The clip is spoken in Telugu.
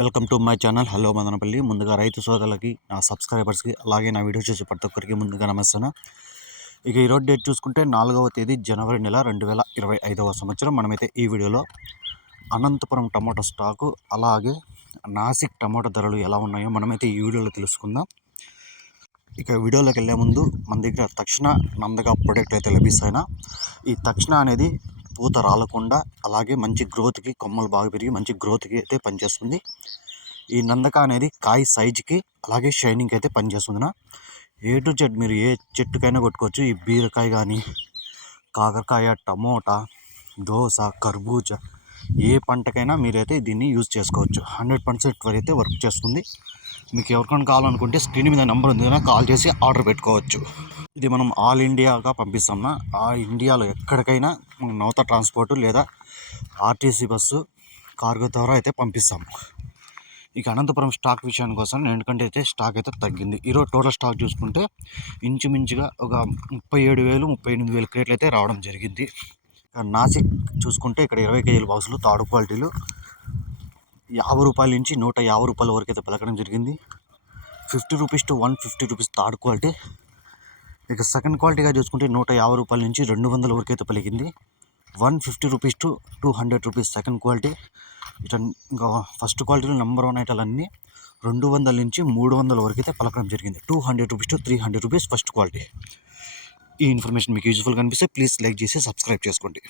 Welcome to my channel. Hello Madanapalle. ముందుగా రైతు సోదరులకి నా సబ్స్క్రైబర్స్కి అలాగే నా వీడియో చూసే ప్రతి ఒక్కరికి ముందుగా నమస్తాను ఇక ఈరోజు డేట్ చూసుకుంటే నాలుగవ తేదీ జనవరి నెల రెండు వేల ఇరవై ఐదవ సంవత్సరం. మనమైతే ఈ వీడియోలో అనంతపురం టమాటో స్టాకు అలాగే నాసిక్ టమాటో ధరలు ఎలా ఉన్నాయో మనమైతే ఈ వీడియోలో తెలుసుకుందాం. ఇక వీడియోలోకి వెళ్ళే ముందు మన దగ్గర తక్షణ నందగా ప్రొడక్ట్ అయితే లభిస్తాయినా. ఈ తక్షణ అనేది పూత రాలకుండా అలాగే మంచి గ్రోత్కి కొమ్మలు బాగా పెరిగి మంచి గ్రోత్కి అయితే పనిచేస్తుంది. ఈ నందక అనేది కాయ సైజుకి అలాగే షైనింగ్కి అయితే పనిచేస్తుంది నా ఏ టు జెడ్ మీరు ఏ చెట్టుకైనా కొట్టుకోవచ్చు. ఈ బీరకాయ కానీ కాకరకాయ టమోటా దోస కర్బూజా ఏ పంటకైనా మీరైతే దీన్ని యూజ్ చేసుకోవచ్చు. హండ్రెడ్ పర్సెంట్ అయితే వర్క్ చేస్తుంది. మీకు ఎవరికైనా కావాలనుకుంటే స్క్రీన్ మీద నెంబర్ ఉంది కాల్ చేసి ఆర్డర్ పెట్టుకోవచ్చు. ఇది మనం ఆల్ ఇండియాగా పంపిస్తాం ఆ ఇండియాలో ఎక్కడికైనా మనం నౌత ట్రాన్స్పోర్ట్ లేదా ఆర్టీసీ బస్సు కార్గో ద్వారా అయితే పంపిస్తాము ఇక అనంతపురం స్టాక్ విషయానికి కోసం ఎందుకంటే అయితే స్టాక్ అయితే తగ్గింది. ఈరోజు టోటల్ స్టాక్ చూసుకుంటే ఇంచుమించుగా ఒక ముప్పై ఏడు వేలు ముప్పై ఎనిమిది వేల క్రేట్లు అయితే రావడం జరిగింది. నాసిక్ చూసుకుంటే ఇక్కడ ఇరవై కేజీల బాక్సులు తాడు క్వాలిటీలు యాభై రూపాయల నుంచి నూట యాభై రూపాయల వరకు అయితే పలకడం జరిగింది. Fifty rupees to one fifty rupees third quality. ఇక సెకండ్ క్వాలిటీగా చూసుకుంటే నూట యాభై రూపాయల నుంచి రెండు వందల వరకు అయితే పలికింది. One fifty rupees to two hundred rupees second quality ఇట ఇంకా ఫస్ట్ క్వాలిటీలో నెంబర్ వన్ ఐటాలన్నీ రెండు వందల నుంచి మూడు వందల వరకు అయితే పలకడం జరిగింది. Two hundred rupees to three hundred rupees first quality ఈ ఇన్ఫర్మేషన్ మీకు యూజ్ఫుల్ కనిపిస్తే ప్లీజ్ లైక్ చేసి సబ్స్క్రైబ్ చేసుకోండి.